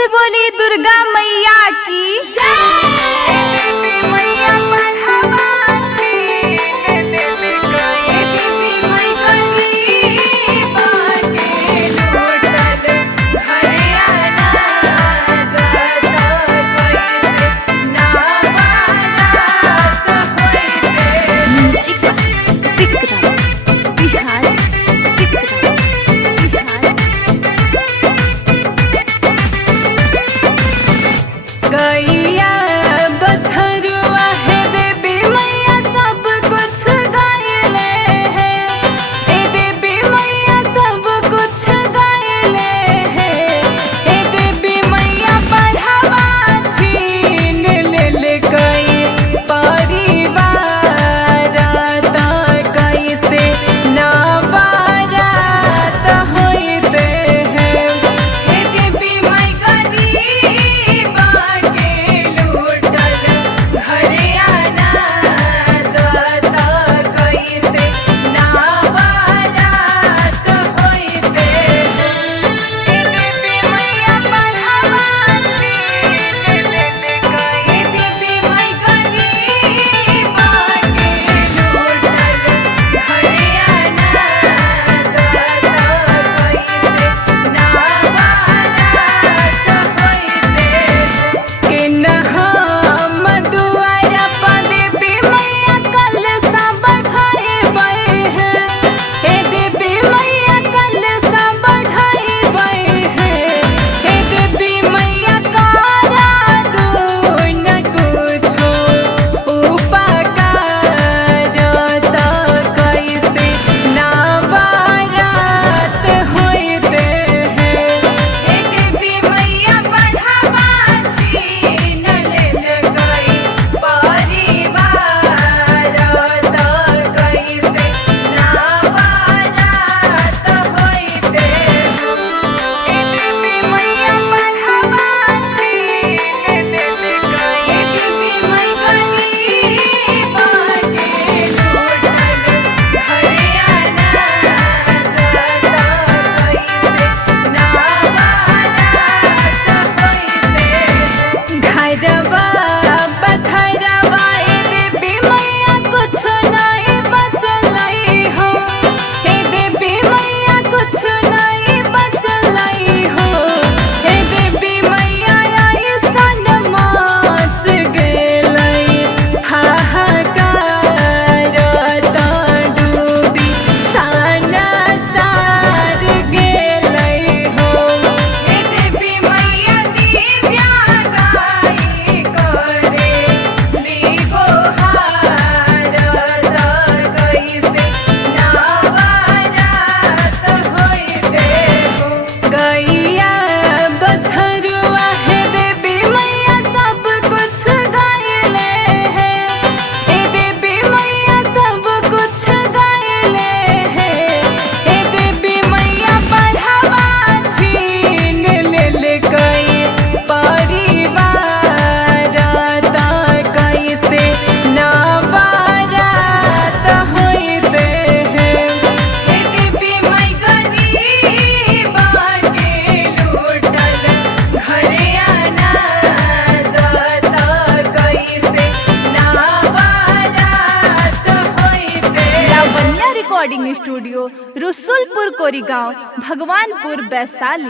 से बोली दुर्गा मैया की गैया बछरुआ है देवी मैया सब कुछ गायले है। ए देवी मैया सब कुछ गायले है। ए देवी मैया पढ़ावा छीन ले कई परिवार कैसे ना बारात होते हैं। ए देवी माई गरीब रिकॉर्डिंग स्टूडियो रसुलपुर कोरीगांव भगवानपुर वैशाली।